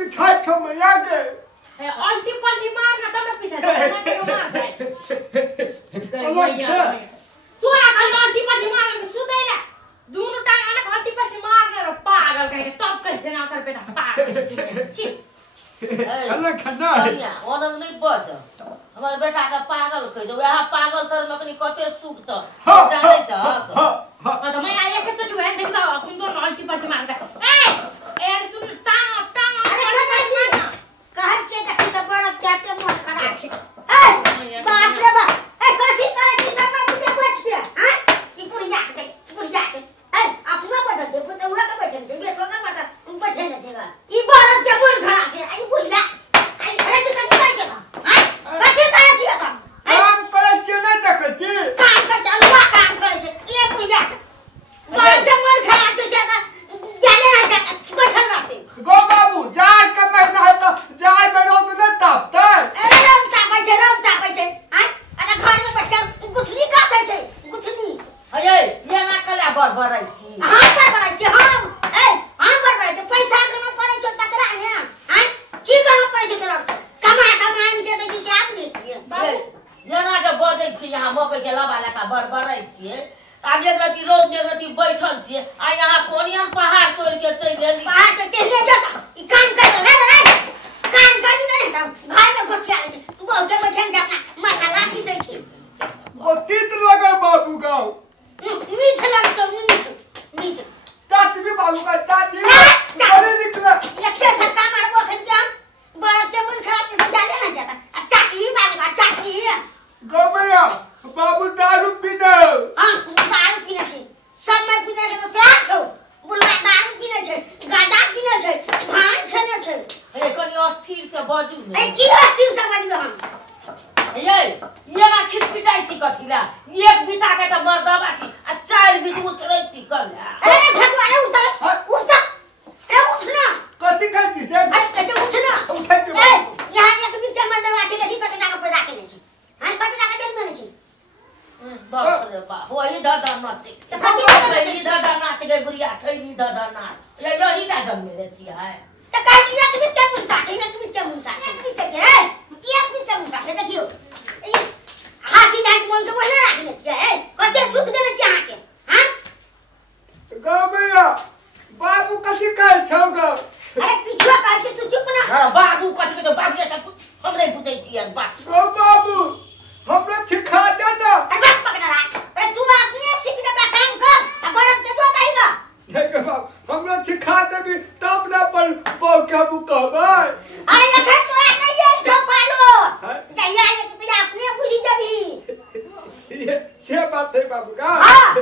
पीछा छमया के ए अल्टी पल्टी मार ना तब पीछे मार जाए तू आ खाली अल्टी पल्टी मार के सुतेला दोनों टाइम आने अल्टी पल्टी मार के पागल कहे तब कैसे ना कर बेटा पागल छी खाना खाना ओनम नहीं बच हमर बेटा का पागल कह जो वह पागल तर में कनी कते सुख छ जाने छ तो मैं आया के तो वह देख दो अपन तो अल्टी पल्टी मार के ए सुन टांग टांग अरे कहर के त बड़ा क्या से मन खराब छे ए बाप रे बाप ए कथि करे छी सब बुझे बच के हां ई पुरिया के ए अपना बदल दे तो उड़ा के बैठन दे बेटो का पता उन बचे न छेगा ई बड़ा के मन खराब के आई बुझला आई अरे तू कथि करे के हां कथि करे छी त काम करे छी नहीं तक छी काम कर चलवा काम करे छी ये पुरिया बड़ा के मन खराब के छेगा जाने ना जाता बैठन रहते गो बाबू जाड़ का महीना है तो जाड़ में रोज न तापता अरे रौता पैसे हां अरे घर में बच्चा कुछ नहीं काटे छे कुछ नहीं अये ये ना कला बरबराई छी हां बरबराई छी हम ए हम बरबराई छी पैसा कमा पड़े छ तकरा ने हां की कमा पड़े छ तोरा कमा के दे छी आप नहीं बाबू जना के बजै छी यहां मकई के लबाला का बरबराई छी आब एक रति रोज एक रति बैठल छी आ यहां कोनिया पहाड़ तोड़ के चल गेली पहाड़ के केने जाता ई काम कर रे काम कर नहीं त घर में घुसिया रे बहुत बैठन जाता मसाला पीसे छी वो तीत लगे बाबू गाँव मीठ लगतो मीठ तात भी बाबू का तात अरे निकला एक सत्ता मारबो खन के बड़ा के मन खराब से जाने ना जाता चाटली बाबू चाटली गो भैया बाबू दारू पीना हां दारू पीना छे सब में पीना के से छौ बुढ़वा दारू पीना छे गादा पीना छे भांग खेले छे ए कनी अस्थिर से बाजू ए ने की अस्थिर से बाजू हम ये ना छिटपिटाई छी कथिला एक बिता के त मर्दबा छी आ चार बीच उछरै छी करला अरे भगवान उठ अरे उठना कथी कहती से अरे कहे उठना उठे ए यहां एक बीच में मर्दवा छे देखी पता का पैदा के छी हां पता का जन्म ने छी बाप रे बाप होई दादा नाच दादा नाच गई बुढ़िया खैली दादा नाच ये यही का जन्म ले छी है त कह दिया कि क्या मुंसा छे एक बीच में मुंसा एक बीच में मुंसा देखियो हाथी जात मन के बोले रखने क्या है कते सुख देने क्या के हां गो भैया बाबू कथी कहै छौ गो अरे पिछुआ कह के तू चुप ना अरे बाबू कथी के तो बाबू से हमरे पूछै छी यार बात गो बाबू हमरा सिखा दे ना अरे पकड़ा अरे तू अपने सीख दे का काम कर अब बड़ा के दो कहिबा हे गो बाबू हमरा सिखा देबी तब ना पर बहु के कहबै अरे एखन तोरा नहीं है छपालो जइया ये तू अपने बुझी जबी ये से बात है बाबू का हां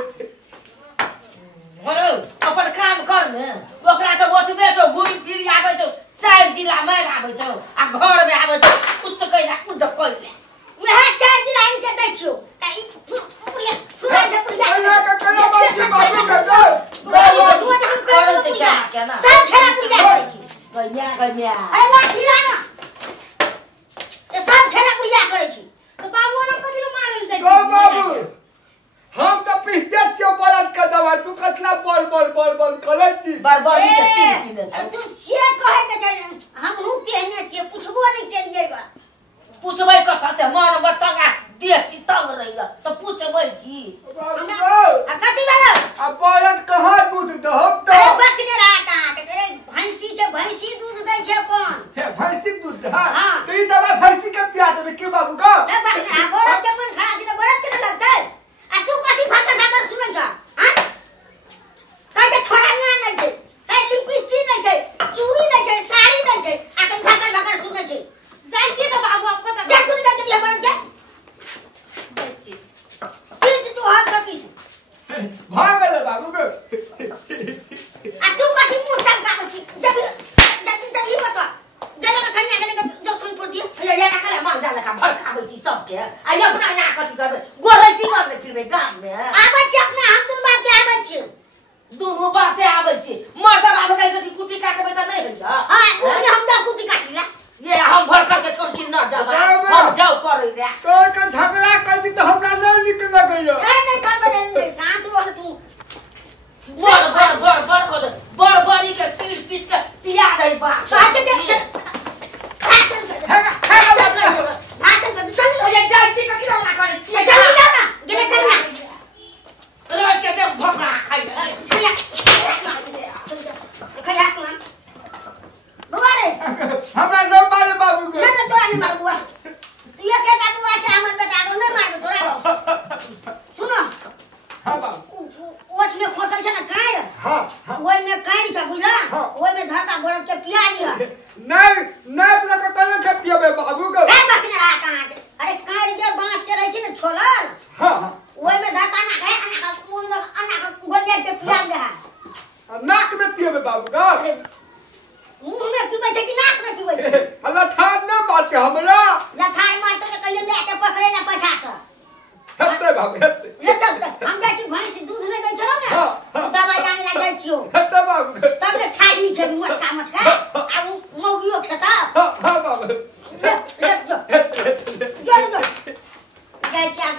अरे अपन काम कर ने ओकरा तो ओतबे तो घुम फिर आबै छौ चार जिला मार आबै छौ आ घर में आबै छौ कुछ कइला कुछ कइला वह चार जिला इनके देखियो पुरिया पुरिया अल्लाह का करो बाबू बाबू का दो बाबू हम कर से क्या ना सब खेला पुरिया गया अरे लाठी लाना ये सब खेला पुरिया करे छी तो बाबू ना कथि मारल जाय गो बाबू हम तो पिस्ते से बरद का दवा तू कतला बोल करे छी बरबरी के सिर पीने छ तू से कहे के चाहिए हम हूं कहने के पूछबो नहीं केलिए बा पूछबै कथा से मन बतगा दे चितंग रहिया तो पूछबै की बाबू आ कथि वाला अब बरद कहां दूध दहब तो अरे बकने रहता के तेरे भैंसी छे भैंसी दूध दै छे कोन हे भैंसी दूध हां हाँ। तो ई दवा भैंसी के पिया देबे के बाबू का ए बकने बरद के मन खराब तो बरद के लगतै आ तू कथि भाकर सुनै छ हां कहे छोरा ना नहीं छे ए लिपस्टिक नहीं छे चूड़ी नहीं छे साड़ी नहीं छे आ के भाकर सुनै छे जाय छी तो बाबू आपको तो जा कुनी करके दिया बरद के जाय छी पीस तू हाथ का पीस भागल बाबू के आ तू कथि मुंह चमका छी जब बता गले का खनिया गले का जो सुन पड़ दिया ये ना कले मार जाला का भड़काबै छी सबके आ अपना ना कथि करबै गोरै तीर में फिरबै गाम में आबै छी अपना हम तुम बात के आबै छी दुनु बाते आबै छी मर्दा बाबू के यदि कुटी काटबै त नहीं होइया हां उसने हम दा कुटी काटिला ये हम भड़का के छोड़ छी न जाबा हम जाऊ करै ले तो के झगड़ा कर दी तो हमरा नहीं निकल गयो नहीं करबे नहीं शांत रह तू बड़ बड़ी के सिर पीस के पिया दई बा साथ देख के नहीं मार बुआ ये के का बुआ छे हमर बेटा को नहीं मार दो तोरा सुनो हां बाबू ओछ में खोसल छे ना काई हां ओइ में काई छ बुझला ओइ में धक्का बरद के पिया लिया नहीं पूरा का कल के पियबे बाबू के ए बकने रहा कहां के अरे काई के बांस के रही छी ना छोलल हां ओइ में धक्का ना गए अना का मुंह अना का गोलिया के पिया दे नाक में पियबे बाबू का मुंह में पीबे छे कि नाक में पीबे छे अल्लाह थान ना मारते हमरा लखार मारते तो कहिए मैं के पकड़े ला पछा से हत्ते बाबू हत्ते ले चल हम जाई कि भैंस दूध ले गई छलो ना दवाई आने ला जाई छियो हत्ते बाबू तब ने छाड़ी के मोटका मोटका आ मौगियो खता हां बाबू ले जो जाई कि